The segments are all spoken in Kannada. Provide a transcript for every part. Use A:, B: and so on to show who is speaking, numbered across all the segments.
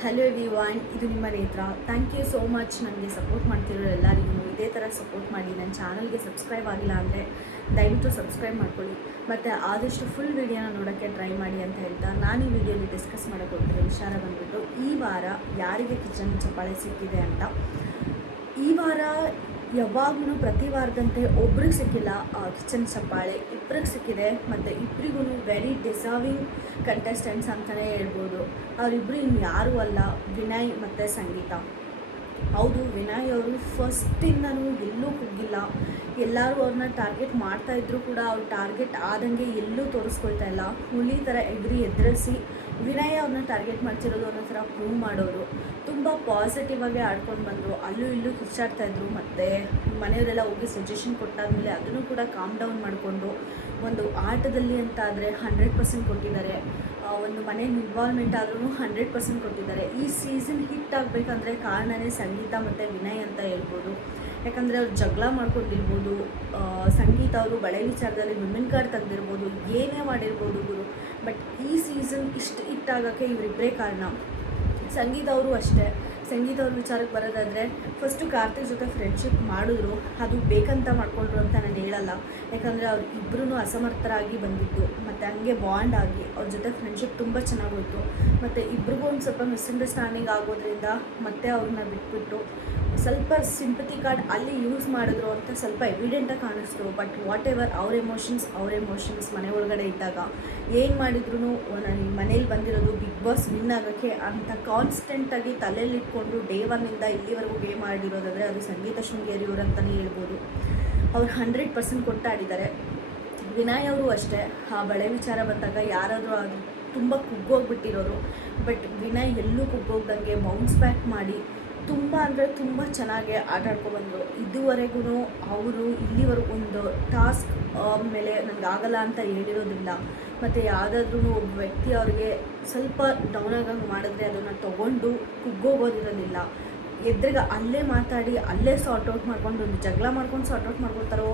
A: ಹಲೋ ವಿ ವಾನ್ ಇದು ನಿಮ್ಮ ನೇತ್ರ. ಥ್ಯಾಂಕ್ ಯು ಸೋ ಮಚ್ ನನಗೆ ಸಪೋರ್ಟ್ ಮಾಡ್ತಿರೋ ಎಲ್ಲರಿಗೂ. ಇದೇ ಥರ ಸಪೋರ್ಟ್ ಮಾಡಿ ನನ್ನ ಚಾನಲ್ಗೆ ಸಬ್ಸ್ಕ್ರೈಬ್ ಆಗಿಲ್ಲ ಅಂದರೆ ದಯವಿಟ್ಟು ಸಬ್ಸ್ಕ್ರೈಬ್ ಮಾಡ್ಕೊಳ್ಳಿ. ಮತ್ತು ಆದಷ್ಟು ಫುಲ್ ವೀಡಿಯೋನ ನೋಡೋಕ್ಕೆ ಟ್ರೈ ಮಾಡಿ ಅಂತ ಹೇಳ್ತಾ ನಾನು ಈ ವಿಡಿಯೋಲಿ ಡಿಸ್ಕಸ್ ಮಾಡೋಕ್ಕೆ ಹೋಗ್ತೀನಿ ವಿಚಾರ ಬಂದ್ಬಿಟ್ಟು, ಈ ವಾರ ಯಾರಿಗೆ ಕಿಚನ್ ಚಪ್ಪಾಳೆ ಸಿಕ್ಕಿದೆ ಅಂತ ಈ ವಾರ ಯಾವಾಗಲೂ ಪ್ರತಿ ವಾರದಂತೆ ಒಬ್ರಿಗೆ ಸಿಕ್ಕಿಲ್ಲ ಕಿಚನ್ ಚಪ್ಪಾಳೆ ಇಬ್ಬರಿಗೆ ಸಿಕ್ಕಿದೆ ಮತ್ತು ಇಬ್ಬರಿಗೂ ವೆರಿ ಡಿಸರ್ವಿಂಗ್ ಕಂಟೆಸ್ಟೆಂಟ್ಸ್ ಅಂತಲೇ ಹೇಳ್ಬೋದು. ಅವರಿಬ್ಬರು ಇನ್ನು ಯಾರೂ ಅಲ್ಲ, ವಿನಯ್ ಮತ್ತು ಸಂಗೀತ. ಹೌದು, ವಿನಯ್ ಅವರು ಫಸ್ಟಿಂದನೂ ಎಲ್ಲೂ ಕುಗ್ಗಿಲ್ಲ ಎಲ್ಲರೂ ಅವ್ರನ್ನ ಟಾರ್ಗೆಟ್ ಮಾಡ್ತಾ ಇದ್ರು ಕೂಡ ಅವ್ರು ಟಾರ್ಗೆಟ್ ಆದಂಗೆ ಎಲ್ಲೂ ತೋರಿಸ್ಕೊಳ್ತಾ ಇಲ್ಲ. ಹುಲಿ ಥರ ಎಗ್ರಿ ಎದುರಿಸಿ ವಿನಯ್ ಅವ್ರನ್ನ ಟಾರ್ಗೆಟ್ ಮಾಡ್ತಿರೋದು ಅನ್ನೋ ಥರ ಪ್ರೂವ್ ಮಾಡೋರು. ಪಾಸಿಟಿವ್ ಆಗಿ ಆಡ್ಕೊಂಡು ಬಂದರು, ಅಲ್ಲೂ ಇಲ್ಲೂ ಕಿರ್ಚಾಡ್ತಾ ಇದ್ರು, ಮತ್ತು ಮನೆಯವರೆಲ್ಲ ಹೋಗಿ ಸಜೆಷನ್ ಕೊಟ್ಟಾದ್ಮೇಲೆ ಅದನ್ನು ಕೂಡ ಕಾಮ್ ಡೌನ್ ಮಾಡಿಕೊಂಡು ಒಂದು ಆಟದಲ್ಲಿ ಅಂತ ಆದರೆ ಹಂಡ್ರೆಡ್ ಪರ್ಸೆಂಟ್ ಕೊಟ್ಟಿದ್ದಾರೆ. ಒಂದು ಮನೆ ಇನ್ವಾಲ್ವ್ಮೆಂಟ್ ಆದ್ರೂ ಹಂಡ್ರೆಡ್ ಪರ್ಸೆಂಟ್ ಕೊಟ್ಟಿದ್ದಾರೆ. ಈ ಸೀಸನ್ ಹಿಟ್ ಆಗಬೇಕಂದ್ರೆ ಕಾರಣನೇ ಸಂಗೀತ ಮತ್ತು ವಿನಯ್ ಅಂತ ಹೇಳ್ಬೋದು. ಯಾಕಂದರೆ ಅವ್ರು ಜಗಳ ಮಾಡ್ಕೊಂಡಿರ್ಬೋದು. ಸಂಗೀತ ಅವರು ಬಳೆ ವಿಚಾರದಲ್ಲಿ ವಿಮೆನ್ ಕಾರ್ಡ್ ತೆಗ್ದಿರ್ಬೋದು ಏನೇ ಮಾಡಿರ್ಬೋದು ಗುರು. ಬಟ್ ಈ ಸೀಸನ್ ಇಷ್ಟು ಹಿಟ್ ಆಗೋಕ್ಕೆ ಇವರಿಬ್ಬರೇ ಕಾರಣ. ಸಂಗೀತ ಅವರು ಅಷ್ಟೇ. ಸಂಗೀತ ಅವ್ರ ವಿಚಾರಕ್ಕೆ ಬರೋದಾದರೆ ಫಸ್ಟು ಕಾರ್ತಿಕ್ ಜೊತೆ ಫ್ರೆಂಡ್ಶಿಪ್ ಮಾಡಿದ್ರು, ಅದು ಬೇಕಂತ ಮಾಡ್ಕೊಂಡ್ರು ಅಂತ ನಾನು ಹೇಳಲ್ಲ. ಯಾಕಂದರೆ ಅವ್ರು ಇಬ್ಬರೂ ಅಸಮರ್ಥರಾಗಿ ಬಂದಿದ್ದು, ಮತ್ತು ಹಂಗೆ ಬಾಂಡ್ ಆಗಿ ಅವ್ರ ಜೊತೆ ಫ್ರೆಂಡ್ಶಿಪ್ ತುಂಬ ಚೆನ್ನಾಗೋಯ್ತು ಮತ್ತು ಇಬ್ರಿಗೂ ಒಂದು ಸ್ವಲ್ಪ ಮಿಸ್ಅಂಡರ್ಸ್ಟ್ಯಾಂಡಿಂಗ್ ಆಗೋದ್ರಿಂದ ಮತ್ತೆ ಅವ್ರನ್ನ ಬಿಟ್ಬಿಟ್ಟು ಸ್ವಲ್ಪ ಸಿಂಪತಿ ಕಾರ್ಡ್ ಅಲ್ಲಿ ಯೂಸ್ ಮಾಡಿದ್ರು ಅಂತ ಸ್ವಲ್ಪ ಎವಿಡೆಂಟಾಗಿ ಕಾಣಿಸ್ತು. ಬಟ್ ವಾಟ್ ಎವರ್ ಅವ್ರ ಎಮೋಷನ್ಸ್ ಅವ್ರ ಎಮೋಷನ್ಸ್ ಮನೆ ಒಳಗಡೆ ಇದ್ದಾಗ ಏನು ಮಾಡಿದ್ರು ನಾನು ಮನೇಲಿ ಬಂದಿರೋದು ಬಿಗ್ ಬಾಸ್ ವಿನ್ ಆಗೋಕ್ಕೆ ಅಂತ ಕಾನ್ಸ್ಟೆಂಟಾಗಿ ತಲೆಯಲ್ಲಿ ಇಟ್ಕೊಂಡು ಡೇ ಒನ್ನಿಂದ ಇಲ್ಲಿವರೆಗೂ ಗೇಮ್ ಆಡಿರೋದಾದರೆ ಅದು ಸಂಗೀತ ಶೃಂಗೇರಿ ಅವರು ಅಂತಲೇ ಹೇಳ್ಬೋದು. ಅವ್ರು ಹಂಡ್ರೆಡ್ ಪರ್ಸೆಂಟ್ ಕೊಟ್ಟಾಡಿದ್ದಾರೆ. ವಿನಯ್ ಅವರು ಅಷ್ಟೇ. ಆ ಬಳೆ ವಿಚಾರ ಬಂದಾಗ ಯಾರಾದರೂ ಅದು ತುಂಬ ಕುಗ್ಗೋಗ್ಬಿಟ್ಟಿರೋರು. ಬಟ್ ವಿನಯ್ ಎಲ್ಲೂ ಕುಗ್ಗೋಗ್ದಂಗೆ ಬೌನ್ಸ್ ಬ್ಯಾಕ್ ಮಾಡಿ ತುಂಬ ಅಂದರೆ ತುಂಬ ಚೆನ್ನಾಗಿ ಆಟಾಡ್ಕೊಬಂದರು ಇದುವರೆಗೂ ಅವರು ಇಲ್ಲಿವರೆಗೂ ಒಂದು ಟಾಸ್ಕ್ ಮೇಲೆ ನನಗೆ ಆಗಲ್ಲ ಅಂತ ಹೇಳಿರೋದಿಲ್ಲ ಮತ್ತು ಯಾವುದಾದ್ರೂ ಒಬ್ಬ ವ್ಯಕ್ತಿ ಅವ್ರಿಗೆ ಸ್ವಲ್ಪ ಡೌನ್ ಆಗಂಗೆ ಮಾಡಿದ್ರೆ ಅದನ್ನು ತೊಗೊಂಡು ಕುಗ್ಗೋಗೋದಿರೋದಿಲ್ಲ. ಎದ್ರಿಗೆ ಅಲ್ಲೇ ಮಾತಾಡಿ, ಅಲ್ಲೇ ಸಾರ್ಟ್ ಔಟ್ ಮಾಡ್ಕೊಂಡು, ಒಂದು ಜಗಳ ಮಾಡ್ಕೊಂಡು ಸಾರ್ಟ್ ಔಟ್ ಮಾಡ್ಕೊತಾರೋ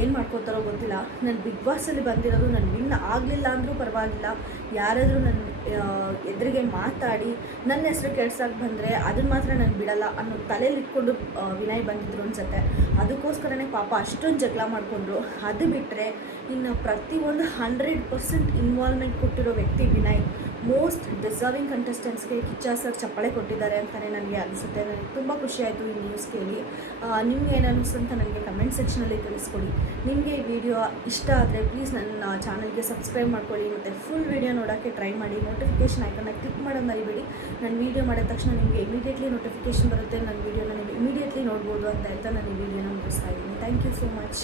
A: ಏನು ಮಾಡ್ಕೊತಾರೋ ಗೊತ್ತಿಲ್ಲ. ನಾನು ಬಿಗ್ ಬಾಸಲ್ಲಿ ಬಂದಿರೋದು ನಾನು ವಿನ್ ಆಗಲಿಲ್ಲ ಅಂದರೂ ಪರವಾಗಿಲ್ಲ. ಯಾರಾದರೂ ನನ್ನ ಎದುರಿಗೆ ಮಾತಾಡಿ ನನ್ನ ಹೆಸರು ಕೆಡ್ಸಕ್ಕೆ ಬಂದರೆ ಅದನ್ನ ಮಾತ್ರ ನಾನು ಬಿಡಲ್ಲ ಅನ್ನೋ ತಲೆಯಲ್ಲಿ ಇಟ್ಕೊಂಡು ವಿನಯ್ ಬಂದಿದ್ರು ಅನ್ಸುತ್ತೆ. ಅದಕ್ಕೋಸ್ಕರನೇ ಪಾಪ ಅಷ್ಟೊಂದು ಜಗಳ ಮಾಡಿಕೊಂಡ್ರು. ಅದು ಬಿಟ್ಟರೆ ಇನ್ನು ಪ್ರತಿಯೊಂದು ಹಂಡ್ರೆಡ್ ಪರ್ಸೆಂಟ್ ಇನ್ವಾಲ್ವ್ಮೆಂಟ್ ಕೊಟ್ಟಿರೋ ವ್ಯಕ್ತಿ ವಿನಯ್. ಮೋಸ್ಟ್ ಡಿಸರ್ವಿಂಗ್ ಕಂಟೆಸ್ಟೆಂಟ್ಸ್ಗೆ ಕಿಚ್ಚ ಸರ್ ಚಪ್ಪಳೆ ಕೊಟ್ಟಿದ್ದಾರೆ ಅಂತಲೇ ನನಗೆ ಅನಿಸುತ್ತೆ. ನನಗೆ ತುಂಬ ಖುಷಿಯಾಯಿತು ಈ ನ್ಯೂಸ್ ಕೇಳಿ. ನಿಮ್ಗೆ ಏನು ಅಂತ ನನಗೆ ಕಮೆಂಟ್ ಸೆಕ್ಷನಲ್ಲಿ ತಿಳಿಸ್ಕೊಡಿ. ನಿಮಗೆ ಈ ವಿಡಿಯೋ ಇಷ್ಟ ಆದರೆ ಪ್ಲೀಸ್ ನನ್ನ ಚಾನಲ್ಗೆ ಸಬ್ಸ್ಕ್ರೈಬ್ ಮಾಡ್ಕೊಳ್ಳಿ. ಮತ್ತು ಫುಲ್ ವಿಡಿಯೋ ನೋಡೋಕ್ಕೆ ಟ್ರೈ ಮಾಡಿ. ನೋಟಿಫಿಕೇಷನ್ ಐಕನ್ನ ಕ್ಲಿಕ್ ಮಾಡೋದು ಮರಿಬೇಡಿ. ನಾನು ವೀಡಿಯೋ ಮಾಡಿದ ತಕ್ಷಣ ನಿಮಗೆ ಇಮಿಡಿಯೇಟ್ಲಿ ನೋಟಿಫಿಕೇಷನ್ ಬರುತ್ತೆ. ನನ್ನ ವೀಡಿಯೋನ ನನಗೆ ಇಮಿಡಿಯೇಟ್ಲಿ ನೋಡ್ಬೋದು ಅಂತ ಹೇಳ್ತಾ ನಾನು ಈ ವಿಡಿಯೋನ ಮುಗಿಸ್ತಾ ಇದ್ದೀನಿ. Thank you so much